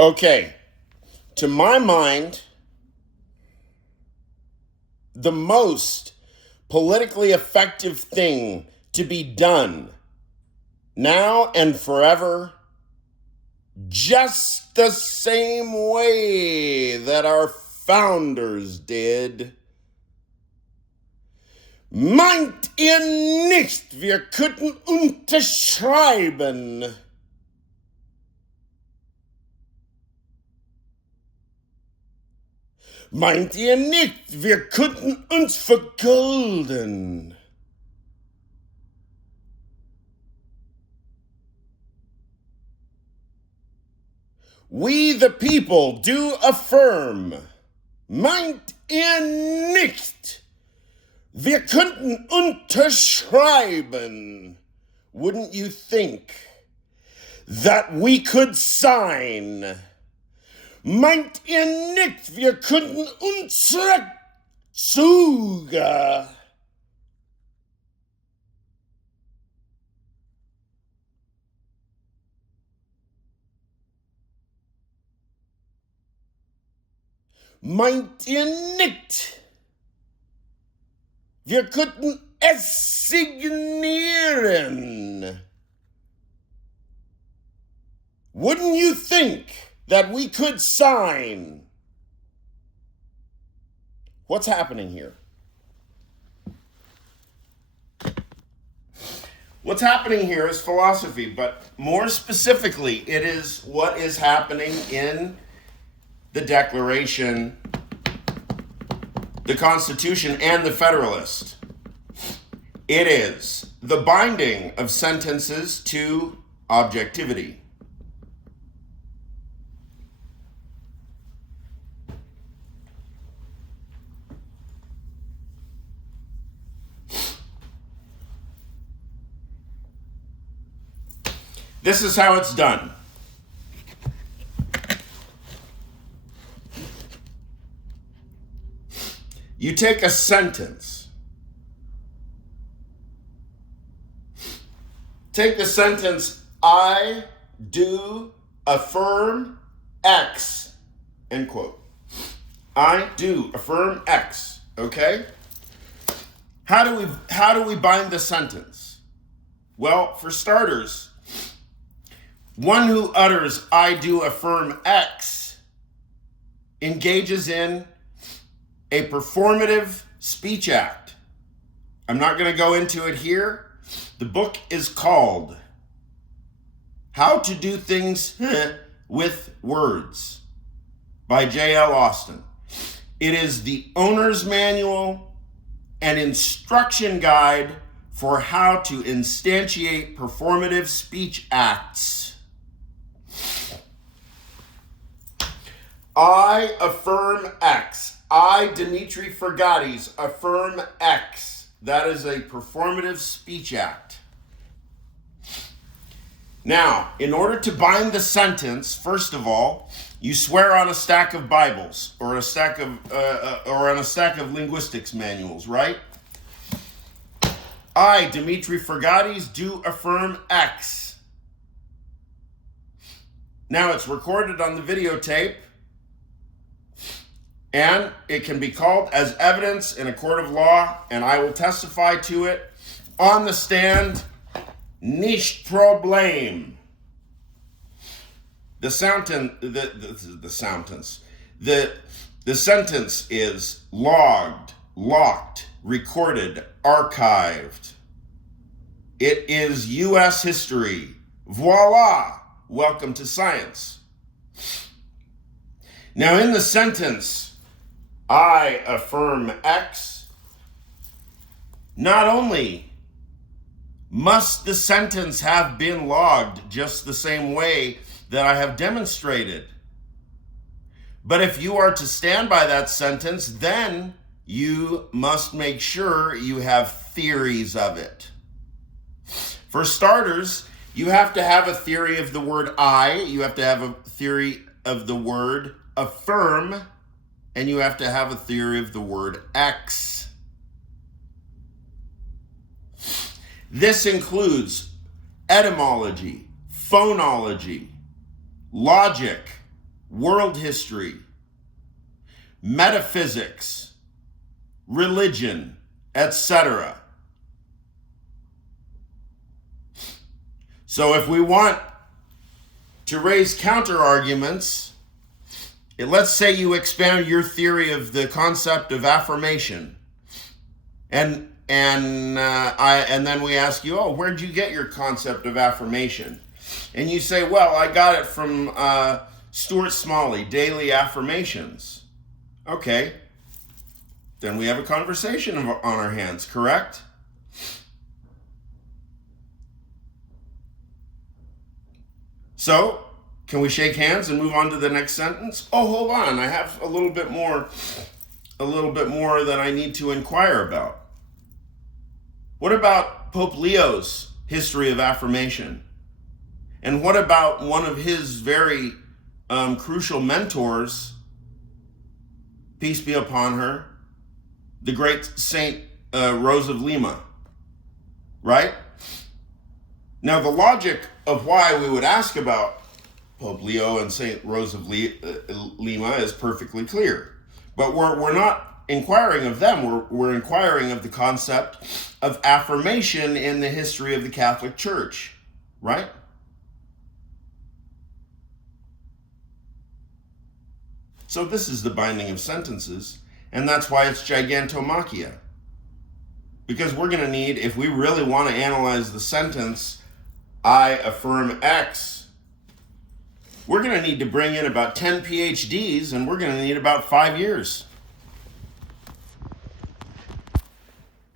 Okay, to my mind, the most politically effective thing to be done now and forever, just the same way that our founders did. Meint ihr nicht, wir könnten unterschreiben? Meint ihr nicht, wir könnten uns vergolden? We the people do affirm. Meint ihr nicht, wir könnten unterschreiben? Wouldn't you think that we could sign? Meint ihr nicht, wir könnten unsere Züge meint ihr nicht, wir könnten es signieren? Wouldn't you think that we could sign? What's happening here? What's happening here is philosophy, but more specifically, it is what is happening in the Declaration, the Constitution, and the Federalist. It is the binding of sentences to objectivity. This is how it's done. You take a sentence. Take the sentence, I do affirm X, end quote. I do affirm X, okay? How do we bind the sentence? Well, for starters, one who utters, I do affirm X, engages in a performative speech act. I'm not going to go into it here. The book is called How to Do Things with Words by J.L. Austin. It is the owner's manual and instruction guide for how to instantiate performative speech acts. I affirm X. I, Dimitri Fergatis, affirm X. That is a performative speech act. Now, in order to bind the sentence, first of all, you swear on a stack of Bibles or on a stack of linguistics manuals, right? I, Dimitri Fergatis, do affirm X. Now it's recorded on the videotape, and it can be called as evidence in a court of law, and I will testify to it on the stand. Nicht Problem. The sentence is logged, locked, recorded, archived. It is U.S. history. Voila! Welcome to science. Now in the sentence, I affirm X, not only must the sentence have been logged just the same way that I have demonstrated, but if you are to stand by that sentence, then you must make sure you have theories of it. For starters, you have to have a theory of the word I, you have to have a theory of the word affirm, and you have to have a theory of the word X. This includes etymology, phonology, logic, world history, metaphysics, religion, etc. So if we want to raise counter arguments, let's say you expand your theory of the concept of affirmation, and then we ask you, oh, where'd you get your concept of affirmation? And you say, well, I got it from Stuart Smalley, Daily Affirmations. Okay, then we have a conversation on our hands, correct? So, can we shake hands and move on to the next sentence? Oh, hold on, I have a little bit more that I need to inquire about. What about Pope Leo's history of affirmation? And what about one of his very crucial mentors, peace be upon her, the great Saint Rose of Lima, right? Now, the logic of why we would ask about Pope Leo and Saint Rose of Lima is perfectly clear. But we're not inquiring of them. We're inquiring of the concept of affirmation in the history of the Catholic Church, right? So this is the binding of sentences, and that's why it's gigantomachia. Because we're going to need, if we really want to analyze the sentence, I affirm X, we're going to need to bring in about 10 PhDs, and we're going to need about 5 years.